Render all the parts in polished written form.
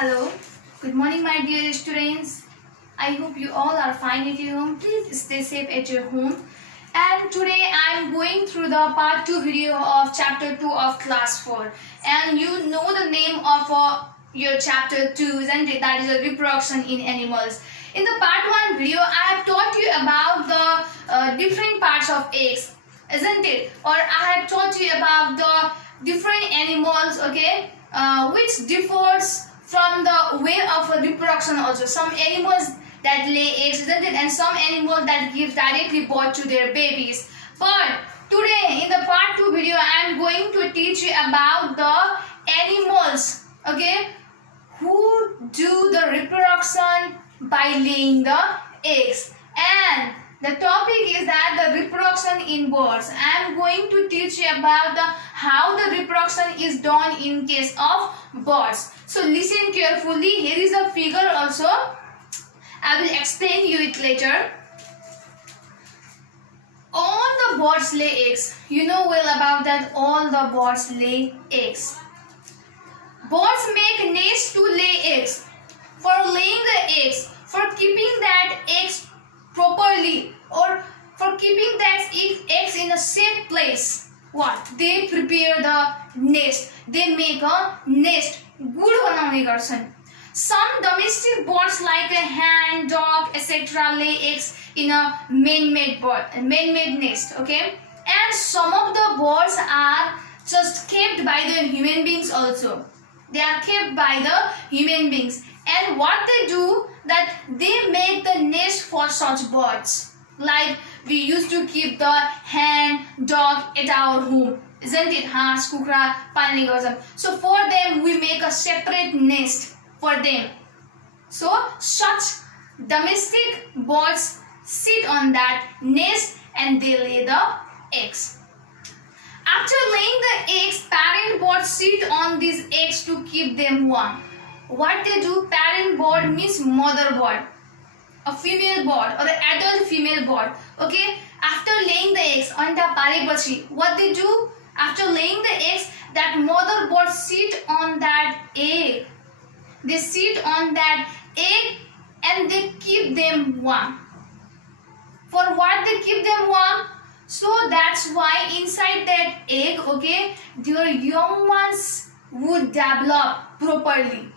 Hello, good morning, my dear students. I hope you all are fine at your home. Please stay safe at your home. And today I am going through the part 2 video of chapter 2 of class 4. And you know the name of your chapter 2, isn't it? That is a reproduction in animals. In the part 1 video, I have taught you about the different parts of eggs, isn't it? Or I have taught you about the different animals, okay, which differs from the way of reproduction also. Some animals that lay eggs, isn't it? And some animals that give directly birth to their babies. But today in the part 2 video, I am going to teach you about the animals, okay, who do the reproduction by laying the eggs. And the topic is that the reproduction in birds. I am going to teach you about how the reproduction is done in case of birds. So listen carefully. Here is a figure also. I will explain you it later. All the birds lay eggs. You know well about that. All the birds lay eggs. Birds make nests to lay eggs. For laying the eggs, for keeping that eggs properly, or for keeping that eggs in a safe place, what? They prepare the nest. They make a nest. Good बनाउने गर्छन्. Some domestic birds like a hen, dog, etc. lay eggs in a man-made nest, okay? And some of the birds are just kept by the human beings also. They are kept by the human beings. And what they do, that they make the nest for such birds. Like we used to keep the hen, dog at our home, isn't it? हाँस, कुखुरा पाल्ने गर्छौं. So for them we make a separate nest for them. So such domestic birds sit on that nest and they lay the eggs. After laying the eggs, parent birds sit on these eggs to keep them warm. What they do, parent bird means mother bird, a female bird or an adult female bird, okay? After laying the eggs, anda parepachi, what they do, after laying the eggs, that mother bird sit on that egg. They sit on that egg and they keep them warm. For what they keep them warm? So that's why inside that egg, okay, their young ones would develop properly.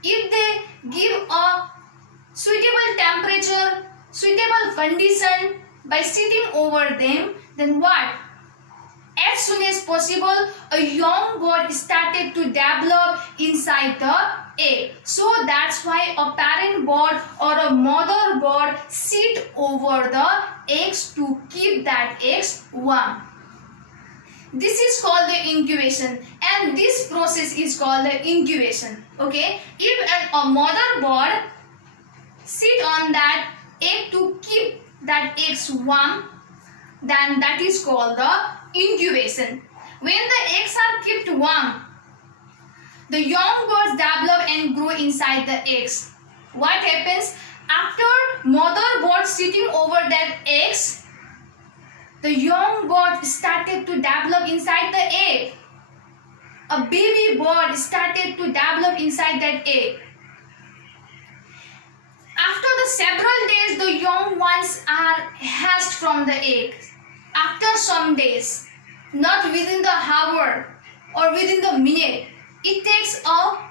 If they give a suitable temperature, suitable condition by sitting over them, then what? As soon as possible, a young bird started to develop inside the egg. So that's why a parent bird or a mother bird sit over the eggs to keep that eggs warm. This is called the incubation, and this process is called the incubation, okay? If a mother bird sit on that egg to keep that eggs warm, then that is called the incubation. When the eggs are kept warm, the young birds develop and grow inside the eggs. What happens? After mother bird sitting over that eggs, the young bird started to develop inside the egg. A baby bird started to develop inside that egg. After the several days, the young ones are hatched from the egg. After some days, not within the hour or within the minute, it takes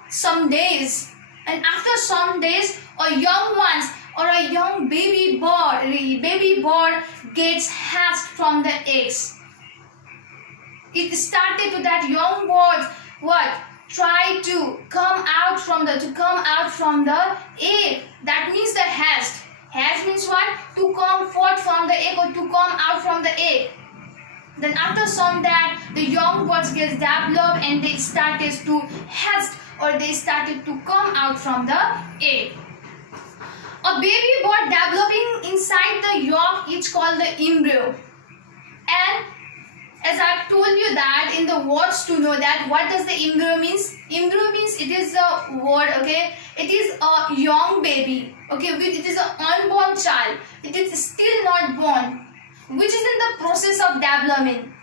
some days. And after some days, a young ones or a young baby bird gets hatched from the eggs. It started to that young bird what? Try to come out from the egg. That means the hatched. Hatch means what? To come forth from the egg or to come out from the egg. Then after some that, the young birds get developed and they started to hatch or they started to come out from the egg. A baby bird developing inside the yolk is called the embryo. And as I told you that in the words to know that what does the embryo means? Embryo means it is a word, okay? It is a young baby, okay? It is an unborn child. It is still not born, which is in the process of development.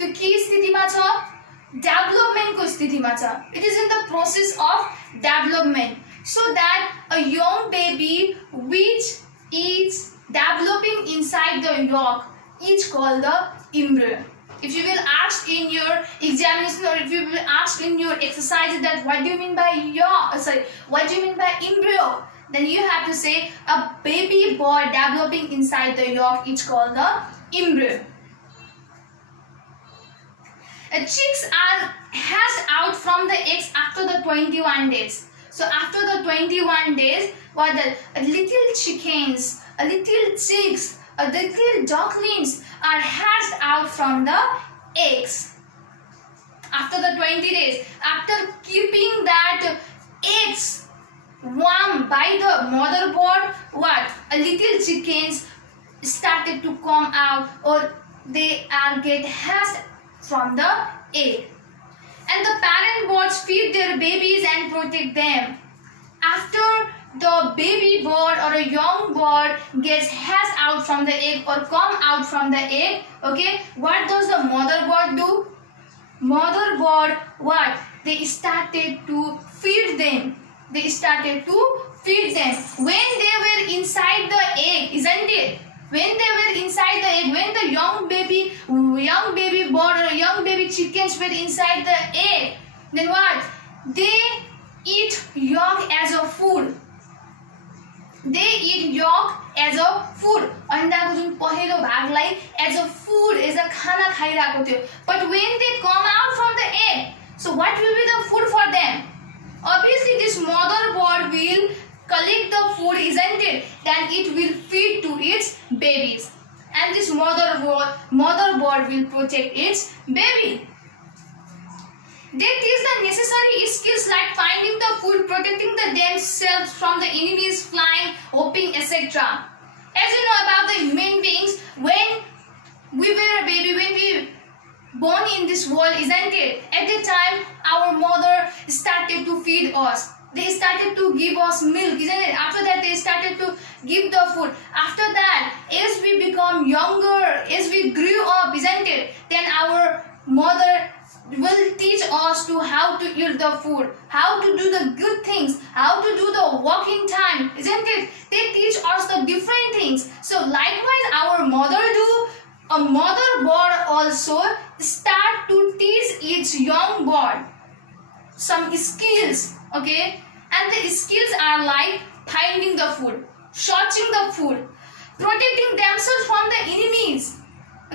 तो के स्थितिमा छ? डेभलपमेन्टको स्थितिमा छ. It is in the process of development. So that a young baby which is developing inside the yolk is called the embryo. If you will ask in your examination or if you will ask in your exercise that what do you mean by what do you mean by embryo, then you have to say a baby boy developing inside the yolk is called the embryo. Chicks are hatched out from the eggs after the 21 days. So after the 21 days, what the little chickens, a little chicks, a little ducklings are hatched out from the eggs. After the 20 days, after keeping that eggs warm by the motherboard, what a little chickens started to come out, or they are get hatched from the egg. And the parent birds feed their babies and protect them. After the baby bird or a young bird gets hatched out from the egg or come out from the egg, okay, what does the mother bird do? Mother bird, what? They started to feed them. They started to feed them. When they were inside the egg, isn't it? When they were inside the egg, when the young baby bird or young baby chickens were inside the egg, then what? They eat yolk as a food. They eat yolk as a food. अंडाको जुन पहिलो भागलाई as a food, as a खाना खाइरहेको थियो. But when they come out from the egg, so what will be the food for them? Obviously, this mother bird will collect the food, isn't it? Then it will feed to its babies, and this mother bird will protect its baby. They teach the necessary skills like finding the food, protecting themselves from the enemies, flying, hopping, etc. As you know about the human beings, when we were a baby, when we born in this world, isn't it? At the time, our mother started to feed us. They started to give us milk, isn't it? After that, they started to give the food. After that, as we become younger, as we grew up, isn't it? Then our mother will teach us to how to eat the food, how to do the good things, how to do the walking time, isn't it? They teach us the different things. So likewise, our mother do. A mother bird also start to teach its young bird some skills, okay? And the skills are like finding the food, searching the food, protecting themselves from the enemies,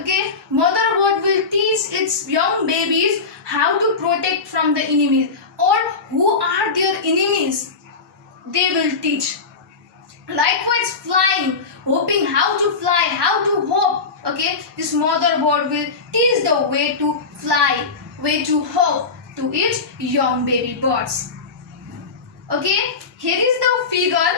okay? Mother bird will teach its young babies how to protect from the enemies, or who are their enemies. They will teach. Likewise, flying, hopping, how to fly, how to hop, okay? This mother bird will teach the way to fly, way to hop to its young baby birds. Okay, here is the figure.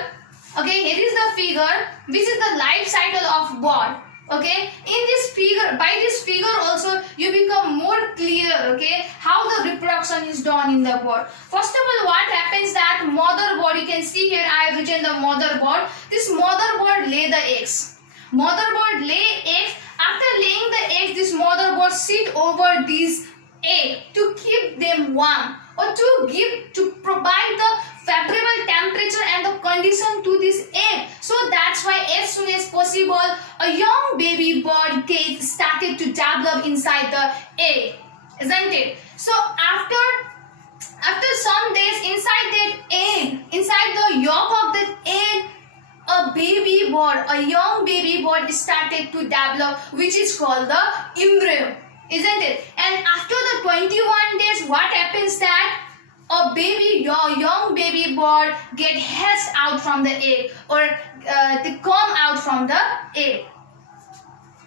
Okay, here is the figure. This is the life cycle of bird. Okay, in this figure, by this figure also you become more clear, okay, how the reproduction is done in the bird. First of all, what happens that mother bird, you can see here I have written the mother bird. This mother bird lay the eggs. Mother bird lay eggs. After laying the eggs, this mother bird sit over these egg to keep them warm, or to provide the favorable temperature and the condition to this egg. So that's why as soon as possible a young baby bird started to develop inside the egg, isn't it? So after some days, inside that egg, inside the yolk of that egg, a baby bird, a young baby bird started to develop, which is called the embryo, isn't it? And after the 21 days, what happens that your young baby bird get hatched out from the egg, or they come out from the egg.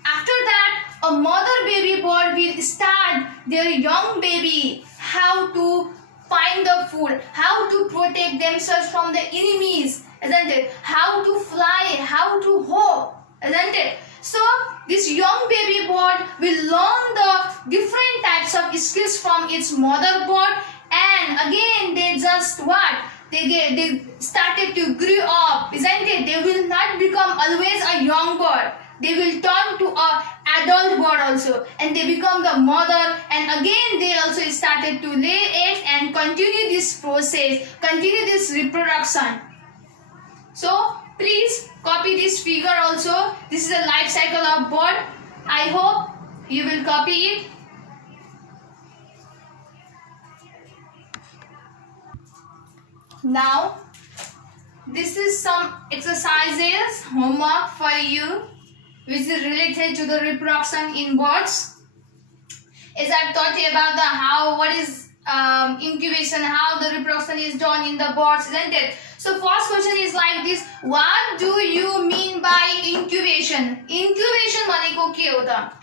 After that, a mother baby bird will start their young baby how to find the food, how to protect themselves from the enemies, isn't it? How to fly, how to hop, isn't it? So this young baby bird will learn the different types of skills from its mother bird, and again they just what? They started to grow up, isn't it? They will not become always a young bird. they will turn to a adult bird also, and they become the mother, and again they also started to lay eggs and continue this process, continue this reproduction. So please copy this figure also. This is a life cycle of bird. I hope you will copy it. Now this is some exercises, homework for you, which is related to the reproduction in birds. As I've taught you about what is incubation, how the reproduction is done in the birds, isn't it? So first question is like this: what do you mean by incubation? Incubation भनेको के हो त?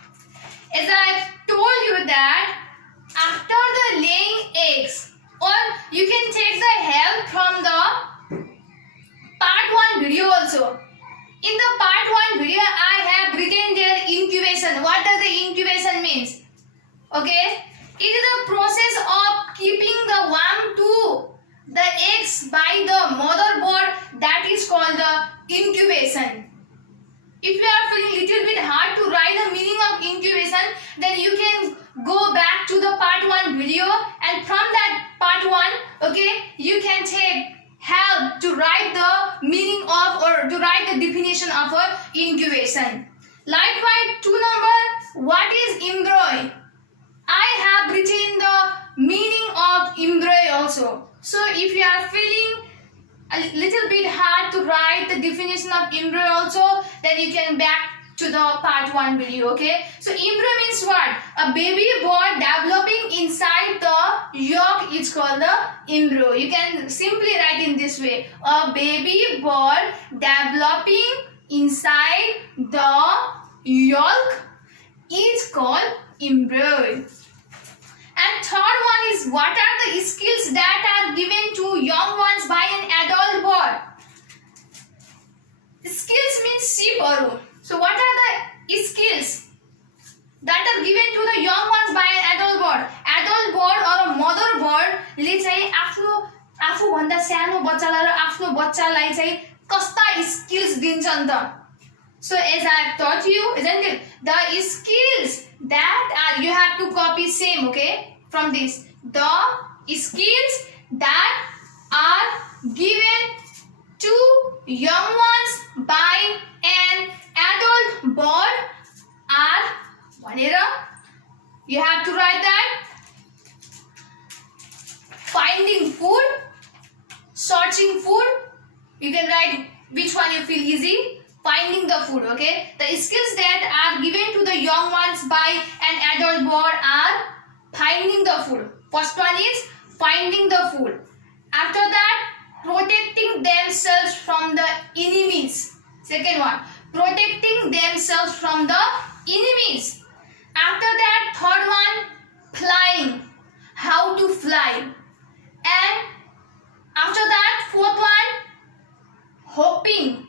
As I told you that after the laying eggs, or you can take the help from the part 1 video also. In the part 1 video, I have written there incubation. What does the incubation means? Okay, it is the process of keeping the worm to the eggs by the mother bird, that is called the incubation. If you are feeling little bit hard to write the meaning of incubation, then you can go back to the part 1 video, and from that part 1, okay, you can take help to write the meaning of, or to write the definition of a incubation. Likewise, 2 number, what is embryo? I have written the meaning of embryo also. So if you are feeling a little bit hard to write the definition of embryo also, then you can back to the part 1 video, okay? So embryo means what? A baby bird developing inside the yolk is called the embryo. You can simply write in this way: a baby bird developing inside the yolk is called embryo. And third one is, what are the skills that are given to young ones by an adult bird? Skills means सिपहरु. So what are the skills that are given to the young ones by an adult bird? Adult bird or a mother bird ले चाहिँ आफू भन्दा सानो बच्चालाई र आफ्नो बच्चालाई चाहिँ कस्ता skills दिन्छन् त? So as I have taught you, isn't it? The skills that are, you have to copy same, okay? From this, the skills that are given to young ones by an adult bird are भनेर you have to write that: finding food, searching food. You can write which one you feel easy. Finding the food, okay? The skills that are given to the young ones by an adult bird are finding the food. First one is finding the food. After that, protecting themselves from the enemies. Second one, protecting themselves from the enemies. After that, third one, flying. How to fly. And after that, fourth one, hoping.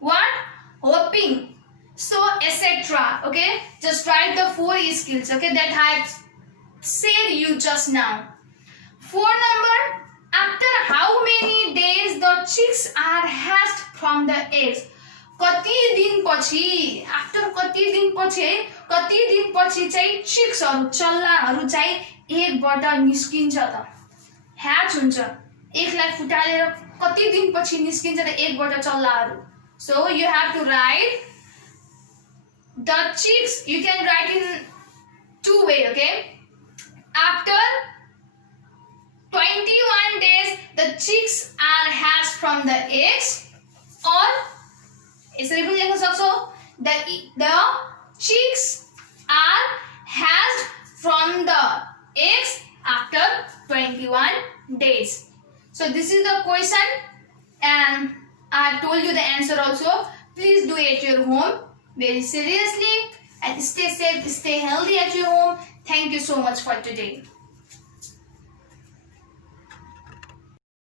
What? Hoping. So etc. Okay, just write the 4 skills, okay, that I have said you just now. 4 number, after how many days the chicks are hatched from the eggs? कति दिन पछि, after कति दिन पछि चाहिँ चिक्सहरु, चल्लाहरु चाहिँ एगबाट निस्किन्छ त, ह्याच हुन्छ. एगलाई फुटालेर कति दिन पछि निस्किन्छ त एगबाट चल्लाहरु. So you have to write the chicks. You can write in 2 ways, okay? After 21 days, the chicks are hatched from the eggs, or यसरी पनि लेख्न सक्छौ, the chicks are hatched from the eggs after 21 days. So this is the question, and I have told you the answer also. Please do it at your home very seriously, and stay safe, stay healthy at your home. Thank you so much for today.